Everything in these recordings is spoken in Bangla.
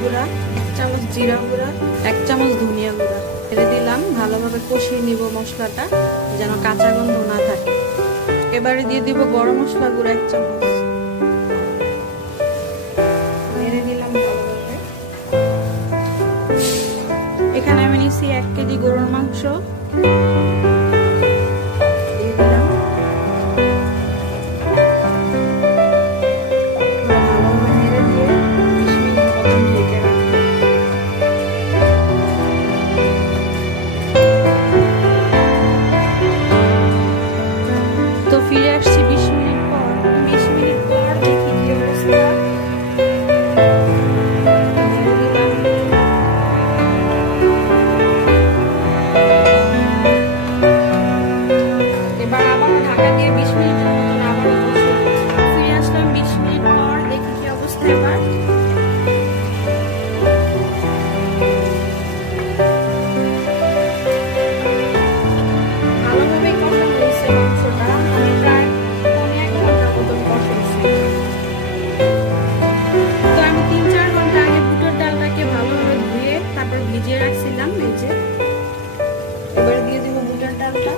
গুঁড়া, 1 চামচ জিরা গুঁড়া, 1 চামচ ধনিয়া গুঁড়া ঢেলে দিলাম। ভালোভাবে কষিয়ে নিব মশলাটা যেন কাঁচা গন্ধ না থাকে। এবারে দিয়ে দিব গরম মশলা গুঁড়া 1 চামচ, নেড়ে দিলাম ভালোভাবে। এখানে আমি নিয়েছি 1 কেজি গরুর মাংস, দিয়ে দিলাম। ভালোভাবে নেড়ে দিয়ে 20 মিনিট মতন ঢেকে রাখবো। তো ফিরে আসছি 20 মিনিট পর। 20 মিনিট পর দেখি কি অবস্থা। এবার আবার ঢাকা দিয়ে 20 মিনিটের মতন আবার ফিরে আসলাম 20 মিনিট পর, দেখি কি অবস্থা। এবার ভালোভাবে কষানো হয়েছে মাংসটা। আমি প্রায় 1 ঘন্টার মতন কষাইছি। তো আমি 3-4 ঘন্টা আগে বুটের ডালটাকে ভালোভাবে ধুয়ে তারপর ভিজিয়ে রাখছিলাম। এই যে এবার দিয়ে দিব বুটের ডালটা।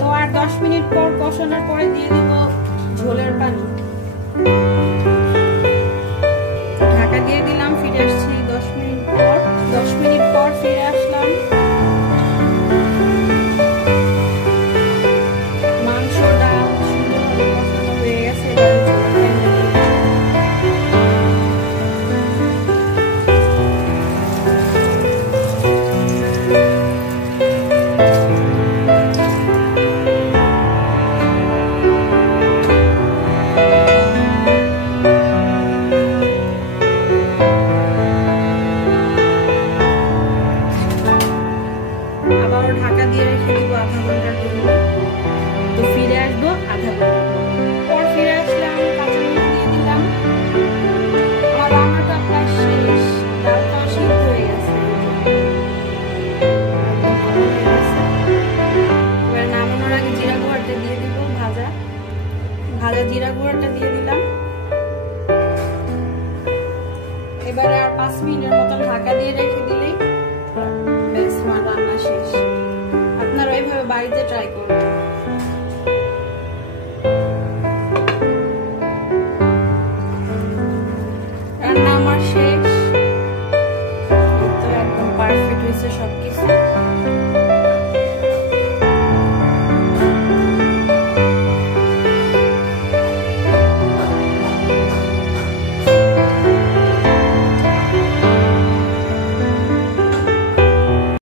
তো আর 10 মিনিট পর কষানোর পরে দিয়ে দিব ঝোলের পানি। ঢাকা দিয়ে দিলাম। ফিরে আসছি 10 মিনিট পর। 10 মিনিট পর ফিরে আসলাম। মাংস ডাল সুন্দরভাবে কষানো হয়ে গেছে। আবারও ঢাকা দিয়ে রেখে দিব আধা ঘন্টার জন্য। তো ফিরে আসবো আধা ঘন্টা পর। ফিরে আসলাম, কাঁচামরিচ দিয়ে দিলাম। আমার রান্নাটা প্রায় শেষ, ডালটাও সিদ্ধ হয়ে গেছে। এবার নামানোর আগে জিরা গুঁড়াটা দিয়ে দিব, ভাজা জিরা গুঁড়াটা দিয়ে দিলাম। এবারে আর 5 মিনিটের মতন ঢাকা দিয়ে রেখে দিলেই ব্যাস আমার রান্না শেষ। আপনারা এইভাবে বাড়িতে ট্রাই করুন।